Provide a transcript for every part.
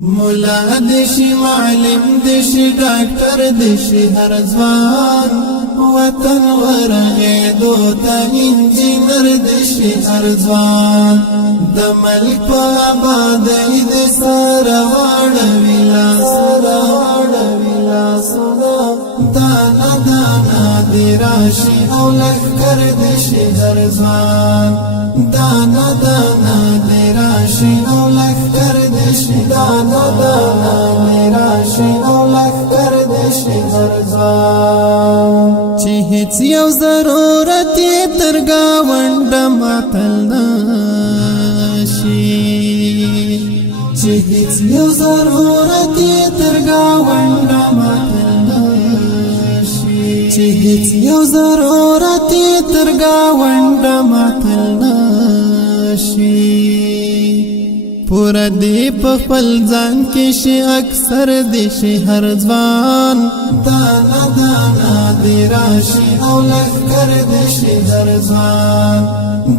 مولا دشي معلم دشي ډاکټر دشي هر ځوان وطن ورغېدو ته انجینر دشي هر ځوان د ملک په آبادۍ د سره واړوي لاسونه دانا دانا دې راشي او لښکر دشي هر ځوان دانا دانا دې راشي او لښکر دشي دانا دانا دې راشي او لښکر دشي هر ځوان چې هیڅ یو ضرورت یې تر ګاونډه ماتل نشي چې هیڅ یو ضرورت یې تر ګاونډه ماتل نشي چې هیڅ یو ضرورت یې تر ګاونډه ماتل نشي پورا دی په خپل ځان کې شي اکثر دی شي هر ځوان دانا دانا دی راشي او لښکر دی شي هر ځوان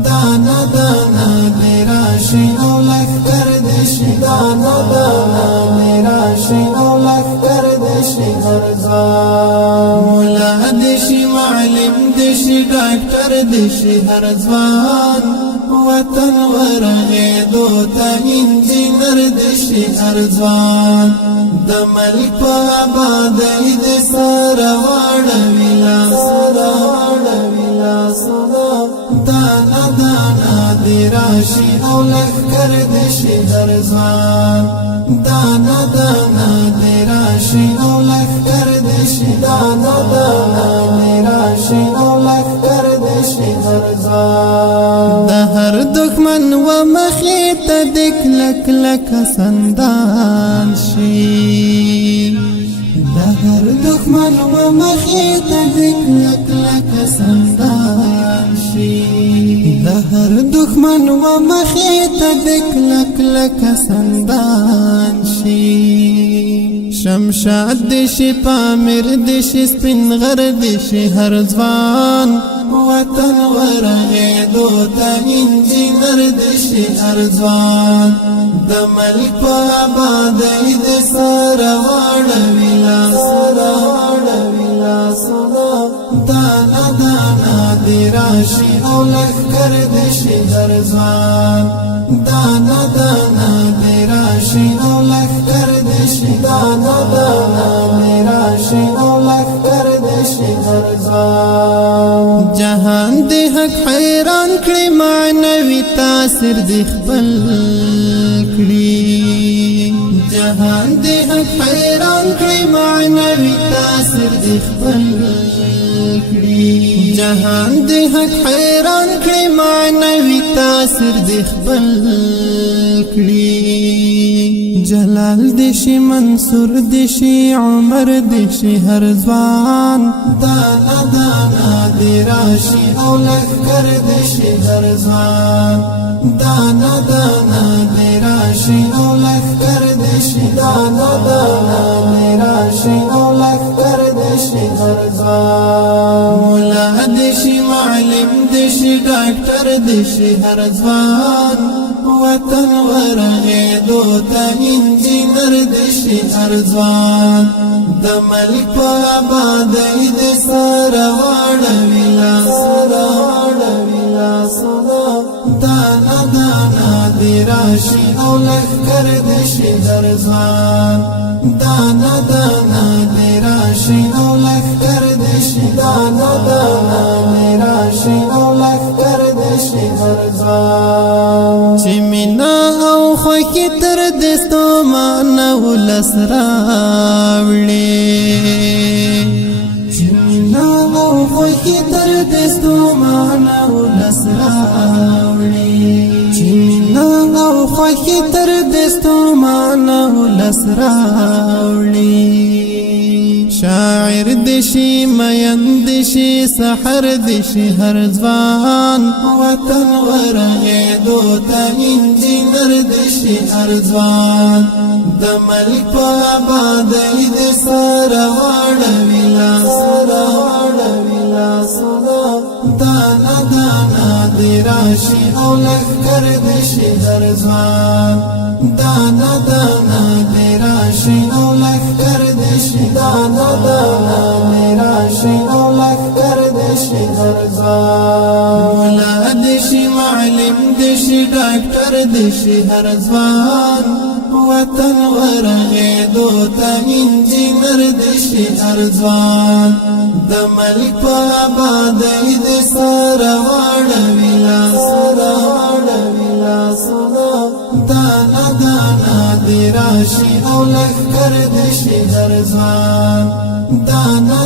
دانا دانا دی راشي او لښکر دی شي دانا دانا دی راشي او لښکر دی شي هر ځوان مولا دی شي معلم دی شي ډاکټر دی شي هر ځوان وطن ورغېدو ته انجینر دشي هر ځوان د ملک په آبادۍ د سره واړوي لاسونه دانا دانا دې راشي او لښکر دشي هر ځوان دانا دانا دې راشي او لښکر دشي دانا دانا دې راشي او لښکر دشي هر ځوان د هر دښمن و مخې ته د کلک لک سندان شي د هر دښمن و مخې ته د کلک لک سندان شي د هر دښمن و مخې ته د کلک لک سندان شي شمشاد دشي پامیر دشي سپین غر دشي هر ځوان وطن ورغېدو ته انجینر دشي هر ځوان د ملک په آبادۍ د سره واړوي لاسونه دانا دانا دې راشي او لښکر دشي هر ځوان دانا دانا دې راشي او لښکر دشي دانا دانا دې راشي او لښکر دشي هر ځوان جهان دې حق حیران کړي معنوي تاثیر دې خپل کړي جهان دې حق حیران کړي معنوي تاثیر دې خپل کړي جهان دې حق حیران کړي معنوي تاثیر دې خپل کړي جلال دې شي منصور دې شي عمر دې شي هر ځوان دانا دانا دې راشي او لښکر دې شي هر ځوان دانا دانا دې راشي او لښکر دې شي دانا دانا دې راشي او لښکر دې شي هر ځوان مولا دې شي معلم دې شي ډاکټر دې شي هر ځوان وطن ورغېدو ته انجینر دشي هر ځوان د ملک په آبادۍ د سره واړوي لاسونه دانا دانا دې راشي او لښکر دشي هر ځوان دانا دانا دې راشي او لښکر دشي دانا دانا دې راشي او لښکر دشي هر ځوان چې مینا او خوښي تر دستو معنا ولس راوړي چې مینا او خوښي تر دستو معنا ولس راوړي چې مینا او خوښي تر دستو معنا ولس راوړي شاعر دشي مین دشي سحر دشي هر ځوان وطن ورغېدو ته انجینر دشي هر ځوان د ملک په آبادۍ د سره واړوي لاسونه دانا دانا دې راشي او لښکر دشي هر ځوان دانا دانا هر ځوان مولا دشي معلم دشي ډاکټر دشي هر ځوان وطن ورغېدو ته انجینر دشي هر ځوان د ملک په آبادۍ د سره واړوي لاسونه دانا دانا دی راشي او لښکر دشي هر ځوان دانا